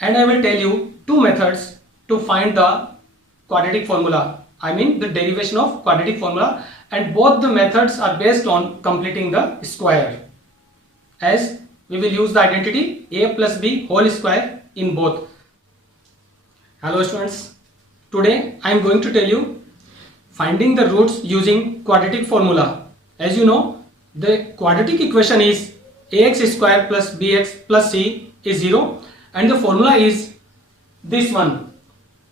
and I will tell you two methods to find the quadratic formula. I mean the derivation of quadratic formula, and both the methods are based on completing the square, as we will use the identity a plus b whole square in both. Hello students, today I am going to tell you finding the roots using quadratic formula. As you know, the quadratic equation is ax square plus bx plus c is 0, and the formula is this one: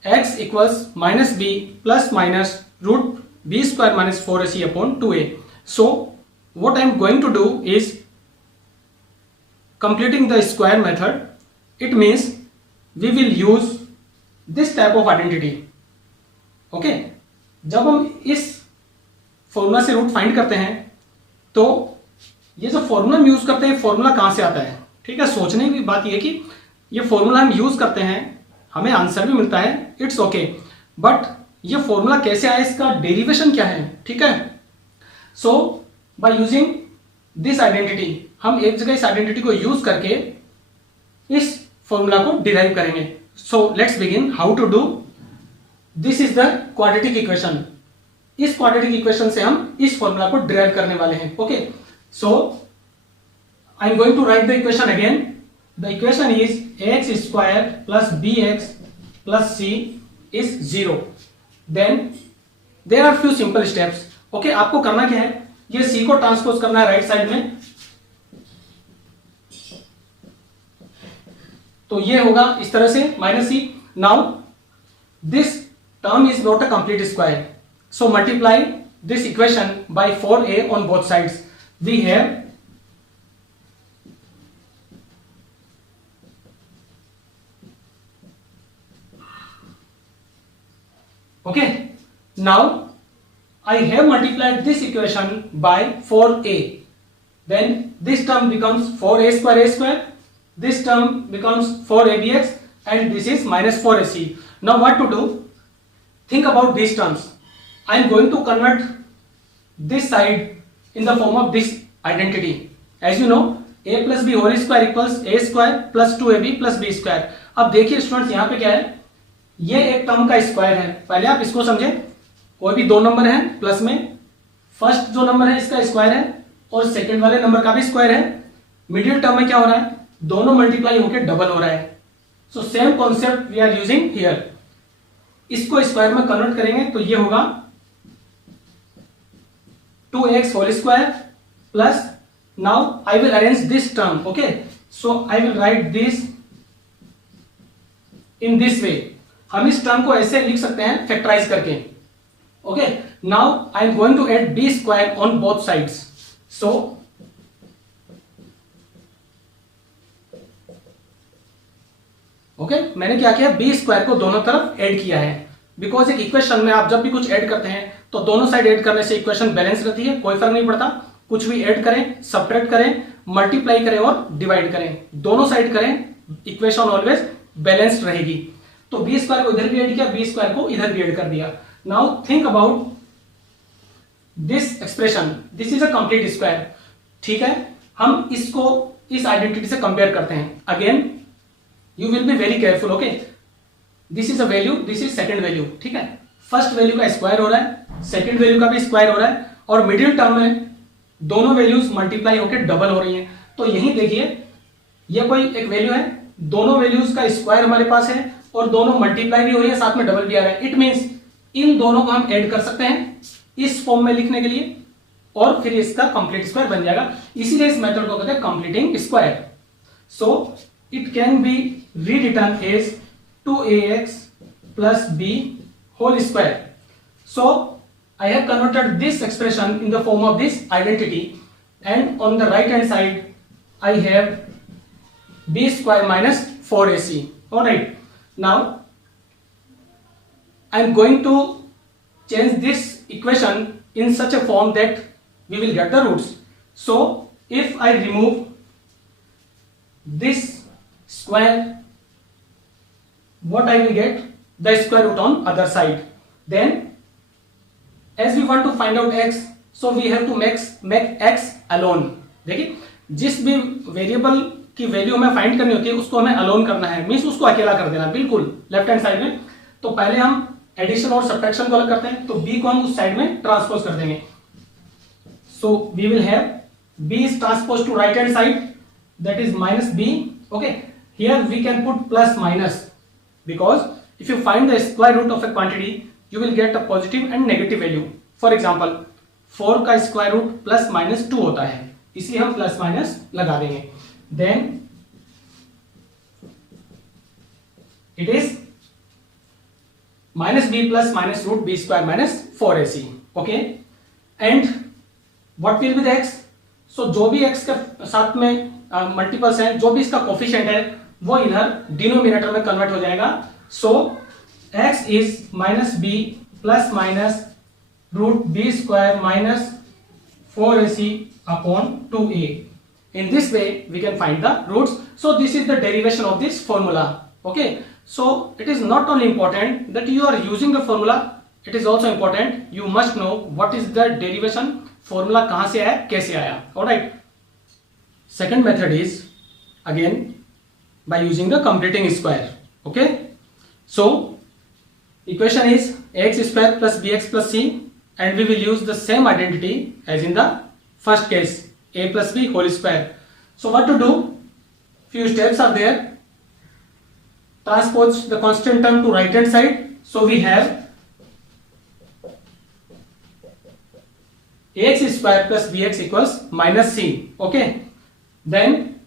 x equals minus b plus minus root b square minus 4ac upon 2a. So what I am going to do is completing the square method. It means we will use this type of identity. Okay, जब हम इस फॉर्मूला से root find करते हैं तो ये जो फॉर्मूला हम यूज करते हैं, फॉर्मूला कहां से आता है? ठीक है, सोचने की बात ये कि ये फॉर्मूला हम यूज करते हैं, हमें आंसर भी मिलता है, इट्स ओके, बट ये फॉर्मूला कैसे आया, इसका डेरिवेशन क्या है? ठीक है, सो बाय यूजिंग दिस आइडेंटिटी, हम एक जगह इस आइडेंटिटी को यूज करके इस फॉर्मूला को डिराइव करेंगे. So let's begin how to do. This is the quadratic equation. इस क्वाड्रेटिक इक्वेशन से हम इस फॉर्मूला को डिराइव करने वाले हैं. Okay, so I am going to write the equation again. The equation is x square plus b x plus c is 0. Then there are few simple steps. Okay, आपको करना क्या है, ये सी को ट्रांसपोज करना है राइट साइड में. तो ये होगा इस तरह से minus c. Now this term is not a complete square, so multiply this equation by 4a on both sides. We have okay, now I have multiplied this equation by 4a, then this term becomes 4a square, this term becomes 4abx, and this is minus 4ac. Now what to do? Think about these terms. I am going to convert this side in the form of this identity. As you know, a plus b whole square equals a square plus 2ab plus b square. अब देखिए स्टूडेंट्स, यहाँ पे क्या है, ये एक टर्म का स्क्वायर है. पहले आप इसको समझे. कोई भी दो नंबर है प्लस में, फर्स्ट जो नंबर है इसका स्क्वायर है और सेकंड वाले नंबर का भी स्क्वायर है. मिडिल टर्म में क्या हो रहा है, दोनों मल्टीप्लाई होकर डबल हो रहा है. So same concept we are using here. इसको स्क्वायर में कन्वर्ट करेंगे तो ये होगा 2x whole square plus, now I will arrange this term. Okay, so I will write this in this way. हम इस टर्म को ऐसे लिख सकते हैं फैक्टराइज करके. Okay, now I am going to add b square on both sides. So okay, मैंने क्या किया, बी स्क्वायर को दोनों तरफ ऐड किया है. बिकॉज एक इक्वेशन में आप जब भी कुछ ऐड करते हैं तो दोनों साइड ऐड करने से इक्वेशन बैलेंस रहती है, कोई फर्क नहीं पड़ता. कुछ भी ऐड करें, सब्ट्रैक्ट करें, मल्टीप्लाई करें और डिवाइड करें, दोनों साइड करें, इक्वेशन ऑलवेज बैलेंस्ड रहेगी. तो बी स्क्वायर को इधर भी ऐड किया, बी स्क्वायर को इधर भी ऐड कर दिया. Now think about this expression. This is a complete square. ठीक है, हम इसको इस आइडेंटिटी से कंपेयर करते हैं. Again you will be very careful. okay, this is a value, this is second value. ठीक है, फर्स्ट वैल्यू का स्क्वायर हो रहा है, सेकंड वैल्यू का भी स्क्वायर हो रहा है, और मिडिल टर्म में दोनों वैल्यूज मल्टीप्लाई होकर डबल हो रही हैं. तो यही देखिए, ये कोई एक वैल्यू है, दोनों वैल्यूज का स्क्वायर हमारे पास है और दोनों मल्टीप्लाई भी हो रही है, साथ में डबल भी आ रहा है. इट मीन्स इन दोनों को हम ऐड कर सकते हैं इस फॉर्म में लिखने के लिए, और फिर इसका कंप्लीट स्क्वायर बन जाएगा. इसीलिए इस मेथड को कहते हैं completing square. So it can be rewritten as 2ax plus b whole square. So I have converted this expression in the form of this identity, and on the right hand side I have b square minus 4ac. Alright, now I am going to change this equation in such a form that we will get the roots. So if I remove this square, what I will get, the square root on other side. Then as we want to find out x, so we have to make x alone. देखिए, जिस भी वेरिएबल की वैल्यू हमें फाइंड करनी होती है उसको हमें अलोन करना है, मींस उसको अकेला कर देना बिल्कुल लेफ्ट हैंड साइड में। तो पहले हम एडिशन और सब्ट्रैक्शन को अलग करते हैं, तो b को हम उस साइड में ट्रांसपोज कर देंगे। So we will have b is transposed to right hand side, that is minus b. Okay, here we can put plus minus, because if you find the square root of a quantity you will get a positive and negative value. For example 4 का square root plus minus 2 होता है, इसलिए हम plus minus लगा देंगे। Then it is minus b plus minus root b square minus 4ac. Okay, and what will be the x? So जो भी x के साथ में मल्टीपल्स हैं, जो भी इसका कोफिशिएंट है वो इधर डिनोमिनेटर में कन्वर्ट हो जाएगा। So x is minus b plus minus root b square minus 4ac upon 2a. In this way we can find the roots. So this is the derivation of this formula. Okay, so it is not only important that you are using the formula, it is also important you must know what is the derivation, formula कहां से आया, कैसे आया. Alright, second method is again by using the completing square. Okay, so equation is ax square plus bx plus c, and we will use the same identity as in the first case, a plus b whole square. So what to do, few steps are there. Transpose the constant term to right hand side, so we have ax square plus bx equals minus c. Okay, then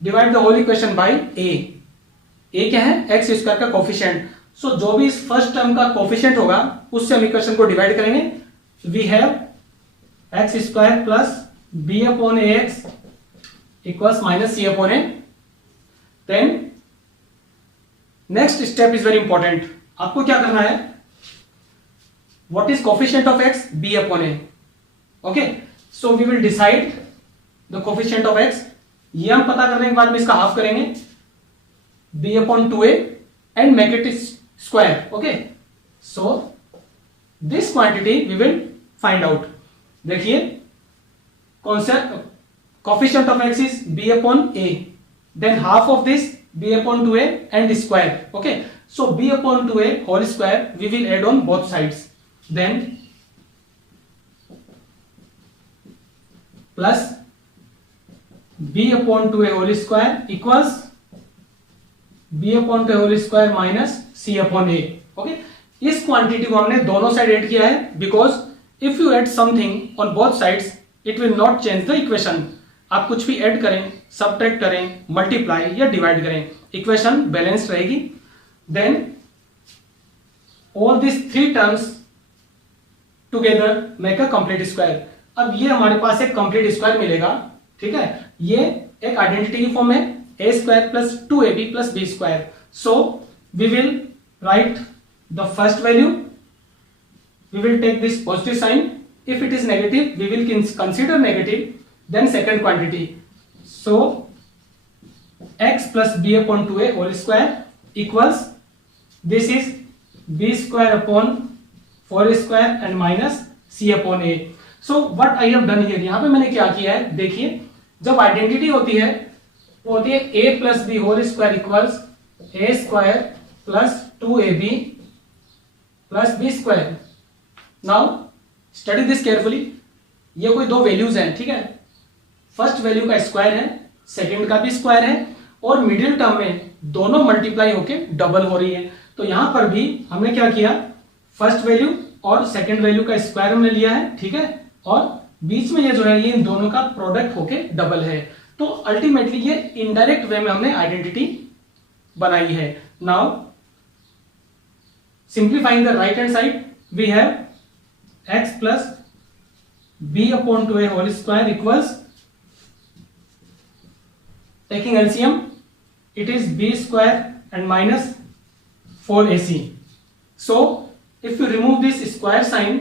divide the whole equation by a. a क्या है, x square का कोफिशिएंट. सो जो भी इस first term का कोफिशिएंट होगा उससे हम इक्वेशन को डिवाइड करेंगे. We have x square plus b upon ax equals minus c upon a. Then next step is very important. आपको क्या करना है, what is coefficient of x, b upon a. Okay, so we will decide the coefficient of x. ये हम पता करने के बाद में इसका हाफ करेंगे b upon 2a and make it square. Okay, so this quantity we will find out. देखिए concept, coefficient of x is b upon a, then half of this b upon 2a and square. Okay, so b upon 2a whole square we will add on both sides, then plus b upon 2a whole square equals b upon 2a whole square minus c upon a. Okay, इस क्वांटिटी को हमने दोनों side add किया है, because if you add something on both sides it will not change the equation. आप कुछ भी ऐड करें, सबट्रैक्ट करें, मल्टीप्लाई या डिवाइड करें, इक्वेशन बैलेंस रहेगी. Then all this three terms together make a complete square. अब ये हमारे पास एक कंप्लीट स्क्वायर मिलेगा. ठीक है, ये एक आइडेंटिटी की फॉर्म है, a square plus 2ab plus b square. So we will write the first value, we will take this positive sign. If it is negative we will consider negative. Then second quantity, so x plus b upon 2a whole square equals, this is b square upon 4a square and minus c upon a. So what I have done here, यहाँ पे मैंने क्या किया है, देखिए जब आइडेंटिटी होती है वो होती है a plus b whole square equals a square plus 2ab plus b square. Now study this carefully. ये कोई दो वैल्यूज हैं, ठीक है, फर्स्ट वैल्यू का स्क्वायर है, सेकंड का भी स्क्वायर है, और मिडिल टर्म में दोनों मल्टीप्लाई होके डबल हो रही है. तो यहां पर भी हमने क्या किया, फर्स्ट वैल्यू और सेकंड वैल्यू का स्क्वायर हमने लिया है. ठीक है, और बीच में ये जो है ये इन दोनों का प्रोडक्ट होके डबल है. तो अल्टीमेटली ये इनडायरेक्ट वे में हमने आइडेंटिटी बनाई है. Now simplifying the right hand side, we have x plus b upon 2a whole square equals, taking LCM it is b square and minus 4ac. So if you remove this square sign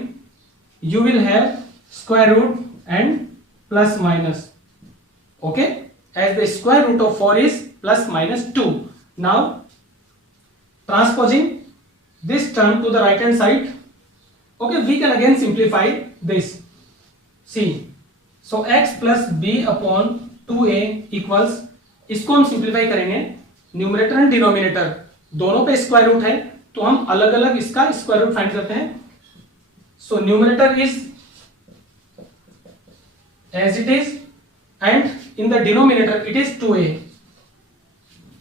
you will have square root and plus minus. Okay, as the square root of 4 is plus minus 2. Now transposing this term to the right hand side, okay, we can again simplify this. See, so x plus b upon 2a equals इसको हम सिंप्लीफाई करेंगे, numerator and denominator दोनों पे square root है, तो हम अलग अलग इसका स्क्वायर रूट फाइंड करते हैं। So numerator is as it is and in the denominator it is 2a.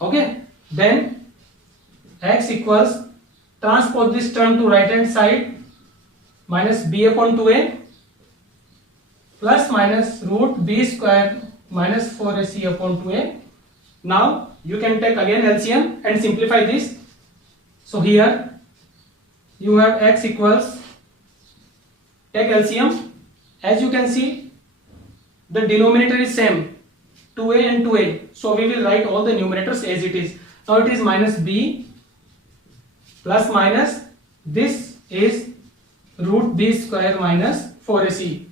ओके, देन x equals transpose this term to right hand side minus b upon 2a plus minus root b square minus 4ac upon 2a. Now you can take again LCM and simplify this. So here you have x equals, take LCM, as you can see the denominator is same 2a and 2a, so we will write all the numerators as it is. Now it is minus b plus minus this is root b square minus 4ac.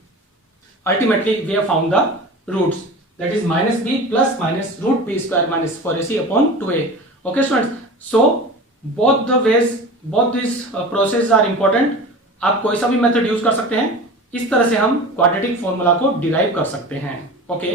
Ultimately we have found the roots, that is minus b plus minus root b square minus 4ac upon 2a. Okay students, so both the ways, both these processes are important. आप कोई सा भी method use कर सकते हैं, इस तरह से हम क्वाड्रेटिक फॉर्मूला को डिराइव कर सकते हैं। ओके